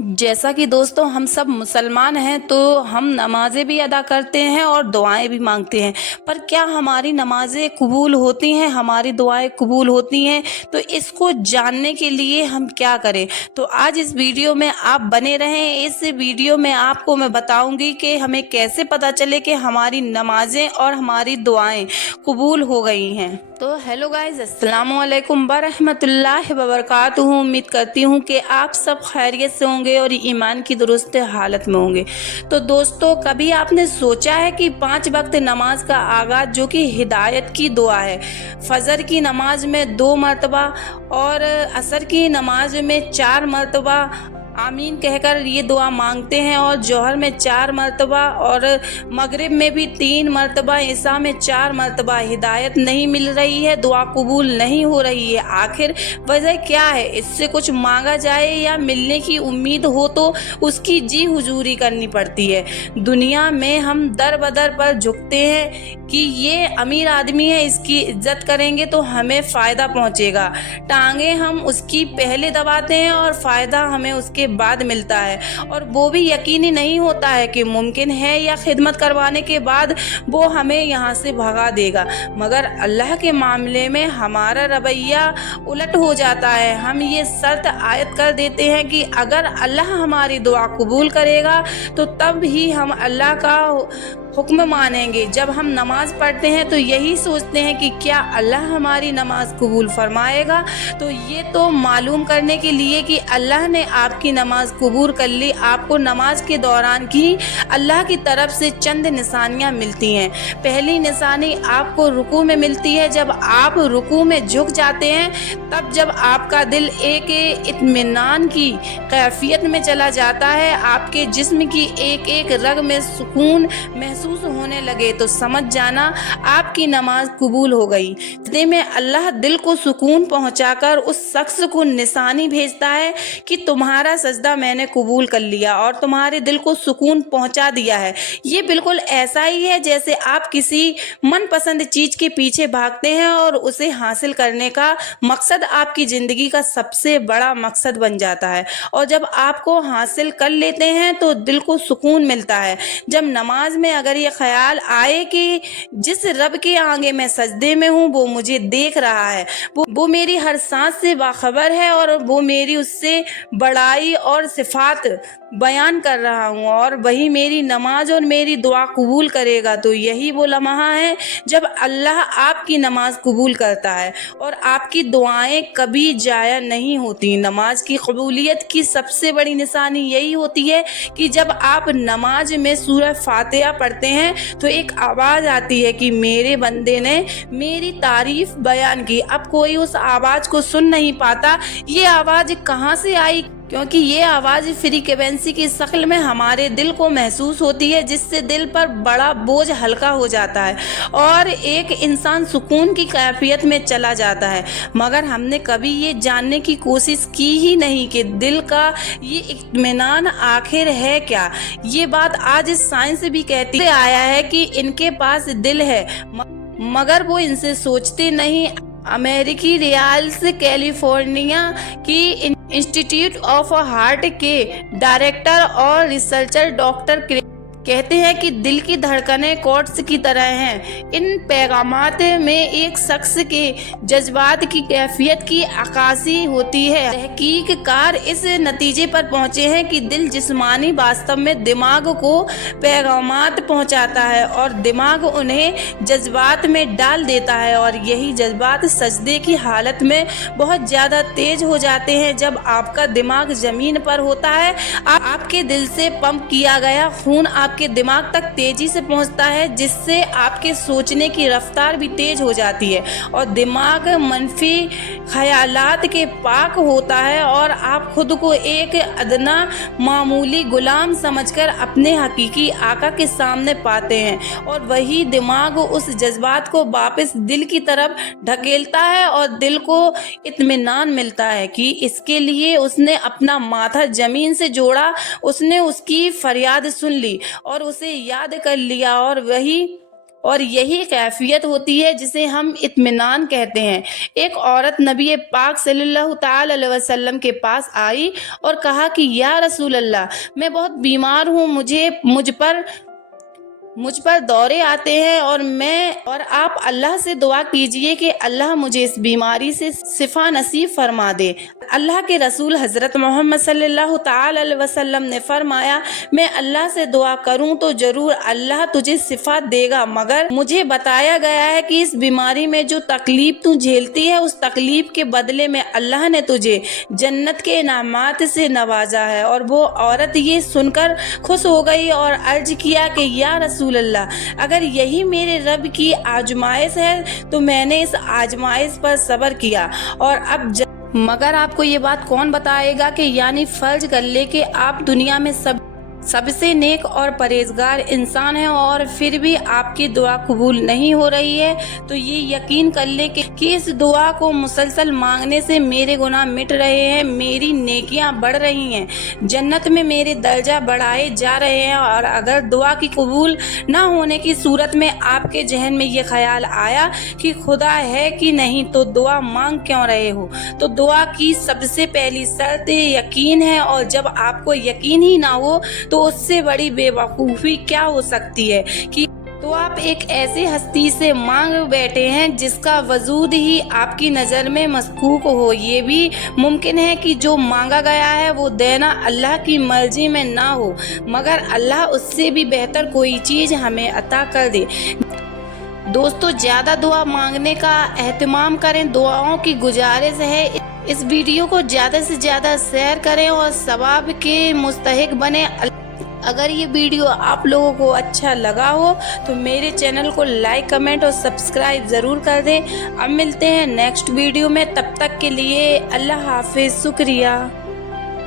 जैसा कि दोस्तों हम सब मुसलमान हैं तो हम नमाज़ें भी अदा करते हैं और दुआएं भी मांगते हैं, पर क्या हमारी नमाज़ें कबूल होती हैं, हमारी दुआएं कबूल होती हैं? तो इसको जानने के लिए हम क्या करें? तो आज इस वीडियो में आप बने रहें। इस वीडियो में आपको मैं बताऊंगी कि हमें कैसे पता चले कि हमारी नमाज़ें और हमारी दुआएं कबूल हो गई हैं। तो हेलो गाइस, अस्सलाम वालेकुम बरहमतुल्लाहि वबरकातुहू। उम्मीद करती हूँ कि आप सब खैरियत से होंगे और ईमान की दुरुस्त हालत में होंगे। तो दोस्तों, कभी आपने सोचा है कि 5 वक्त नमाज का आगाज़ जो कि हिदायत की दुआ है, फजर की नमाज में 2 मरतबा और असर की नमाज में 4 मरतबा आमीन कहकर ये दुआ मांगते हैं, और जोहर में 4 मरतबा और मगरिब में भी 3 मरतबा, ईशा में 4 मरतबा। हिदायत नहीं मिल रही है, दुआ कबूल नहीं हो रही है। आखिर वजह क्या है? इससे कुछ मांगा जाए या मिलने की उम्मीद हो तो उसकी जी हुजूरी करनी पड़ती है। दुनिया में हम दर बदर पर झुकते हैं कि ये अमीर आदमी है, इसकी इज्जत करेंगे तो हमें फ़ायदा पहुंचेगा। टांगे हम उसकी पहले दबाते हैं और फ़ायदा हमें उसके बाद मिलता है, और वो भी यकीनी नहीं होता है कि मुमकिन है या खिदमत करवाने के बाद वो हमें यहाँ से भगा देगा। मगर अल्लाह के मामले में हमारा रवैया उलट हो जाता है। हम ये शर्त आयत कर देते हैं कि अगर अल्लाह हमारी दुआ कबूल करेगा तो तब ही हम अल्लाह का हुक्म मानेंगे। जब हम नमाज पढ़ते हैं तो यही सोचते हैं कि क्या अल्लाह हमारी नमाज कबूल फरमाएगा। तो ये तो मालूम करने के लिए कि अल्लाह ने आपकी नमाज कबूल कर ली, आपको नमाज के दौरान की अल्लाह की तरफ से चंद निशानियाँ मिलती हैं। पहली निशानी आपको रुकू में मिलती है। जब आप रुकू में झुक जाते हैं, तब जब आपका दिल एक इत्मीनान की कैफियत में चला जाता है, आपके जिस्म की एक एक रग में सुकून महसूस होने लगे, तो समझ जाना आपकी नमाज कबूल हो गई। सजदे में अल्लाह दिल को सुकून पहुंचाकर उस शख्स को निशानी भेजता है कि तुम्हारा सजदा मैंने कबूल कर लिया और तुम्हारे दिल को सुकून पहुंचा दिया है। ये बिल्कुल ऐसा ही है जैसे आप किसी मनपसंद चीज के पीछे भागते हैं और उसे हासिल करने का मकसद आपकी जिंदगी का सबसे बड़ा मकसद बन जाता है, और जब आपको हासिल कर लेते हैं तो दिल को सुकून मिलता है। जब नमाज में अगर ये ख्याल आए कि जिस रब के आगे मैं सजदे में हूँ वो मुझे देख रहा है, वो मेरी हर सांस से बाखबर है, और वो मेरी उससे बड़ाई और सिफात बयान कर रहा हूँ, और वही मेरी नमाज और मेरी दुआ कबूल करेगा, तो यही वो लम्हा है जब अल्लाह आपकी नमाज कबूल करता है और आपकी दुआएं कभी जाया नहीं होती। नमाज की कबूलियत की सबसे बड़ी निशानी यही होती है कि जब आप नमाज में सूरह फातिहा पढ़ते हैं तो एक आवाज़ आती है कि मेरे बंदे ने मेरी तारीफ बयान की। अब कोई उस आवाज़ को सुन नहीं पाता। ये आवाज़ कहाँ से आई? क्योंकि ये आवाज़ फ्रीक्वेंसी की शक्ल में हमारे दिल को महसूस होती है, जिससे दिल पर बड़ा बोझ हल्का हो जाता है और एक इंसान सुकून की कैफियत में चला जाता है। मगर हमने कभी ये जानने की कोशिश की ही नहीं कि दिल का ये इत्मीनान आखिर है क्या। ये बात आज साइंस भी कहती आया है कि इनके पास दिल है, मगर वो इनसे सोचते नहीं। अमेरिकी रियाल्स कैलिफोर्निया की इंस्टीट्यूट ऑफ हार्ट के डायरेक्टर और रिसर्चर डॉक्टर कहते हैं कि दिल की धड़कनें कॉर्ड्स की तरह हैं। इन पैगामात में एक शख्स के जज्बात की कैफियत की अक्कासी होती है। तहकीककार इस नतीजे पर पहुंचे हैं कि दिल जिस्मानी वास्तव में दिमाग को पैगामात पहुंचाता है और दिमाग उन्हें जज्बात में डाल देता है, और यही जज्बात सजदे की हालत में बहुत ज़्यादा तेज हो जाते हैं। जब आपका दिमाग ज़मीन पर होता है, आपके दिल से पंप किया गया खून आपके दिमाग तक तेजी से पहुंचता है, जिससे आपके सोचने की रफ्तार भी तेज हो जाती है और दिमाग मनफी ख्यालात के पाक होता है, और आप खुद को एक अदना मामूली गुलाम समझकर अपने हकीकी आका के सामने पाते हैं, और वही दिमाग उस जज्बात को वापस दिल की तरफ ढकेलता है और दिल को इत्मीनान मिलता है कि इसके लिए उसने अपना माथा जमीन से जोड़ा, उसने उसकी फरियाद सुन ली और उसे याद कर लिया, और वही اور یہی کیفیت ہوتی ہے جسے ہم اطمینان کہتے ہیں۔ ایک عورت نبی پاک صلی اللہ تعالی علیہ وسلم کے پاس آئی اور کہا کہ یا رسول اللہ، میں بہت بیمار ہوں، مجھ پر دورے آتے ہیں اور آپ اللہ سے دعا کیجئے کہ اللہ مجھے اس بیماری سے شفا نصیب فرما دے۔ اللہ کے رسول حضرت محمد صلی اللہ تعالی علیہ وسلم نے فرمایا، میں اللہ سے دعا کروں تو ضرور اللہ تجھے شفا دے گا، مگر مجھے بتایا گیا ہے کہ اس بیماری میں جو تکلیف تو جھیلتی ہے اس تکلیف کے بدلے میں اللہ نے تجھے جنت کے انعامات سے نوازا ہے۔ اور وہ عورت یہ سن کر خوش ہو گئی اور عرض کیا کہ یا رسول اللہ، اگر یہی میرے رب کی آزمائش ہے تو میں نے اس آزمائش پر صبر کیا اور مگر آپ کو یہ بات کون بتائے گا کہ یعنی فرض کر لے کہ آپ دنیا میں سب سے نیک اور پرہیزگار انسان ہیں اور پھر بھی آپ کی دعا قبول نہیں ہو رہی ہے، تو یہ یقین کر لے کہ اس دعا کو مسلسل مانگنے سے میرے گناہ مٹ رہے ہیں، میری نیکیاں بڑھ رہی ہیں، جنت میں میرے درجہ بڑھائے جا رہے ہیں۔ اور اگر دعا کی قبول نہ ہونے کی صورت میں آپ کے ذہن میں یہ خیال آیا کہ خدا ہے کہ نہیں تو دعا مانگ کیوں رہے ہو، تو دعا کی سب سے پہلی شرط یقین ہے، اور جب آپ کو یقین ہی نہ ہو تو اس سے بڑی بے وقوفی کیا ہو سکتی ہے کہ تو آپ ایک ایسی ہستی سے مانگ بیٹھے ہیں جس کا وجود ہی آپ کی نظر میں مشکوک ہو۔ یہ بھی ممکن ہے کہ جو مانگا گیا ہے وہ دینا اللہ کی مرضی میں نہ ہو، مگر اللہ اس سے بھی بہتر کوئی چیز ہمیں عطا کر دے۔ دوستو، زیادہ دعا مانگنے کا اہتمام کریں، دعاؤں کی گزارش ہے اس ویڈیو کو زیادہ سے زیادہ شیئر کریں اور ثواب کے مستحق بنیں۔ اگر یہ ویڈیو آپ لوگوں کو اچھا لگا ہو تو میرے چینل کو لائک، کمنٹ اور سبسکرائب ضرور کر دیں۔ اب ملتے ہیں نیکسٹ ویڈیو میں، تب تک کے لیے اللہ حافظ، شکریہ۔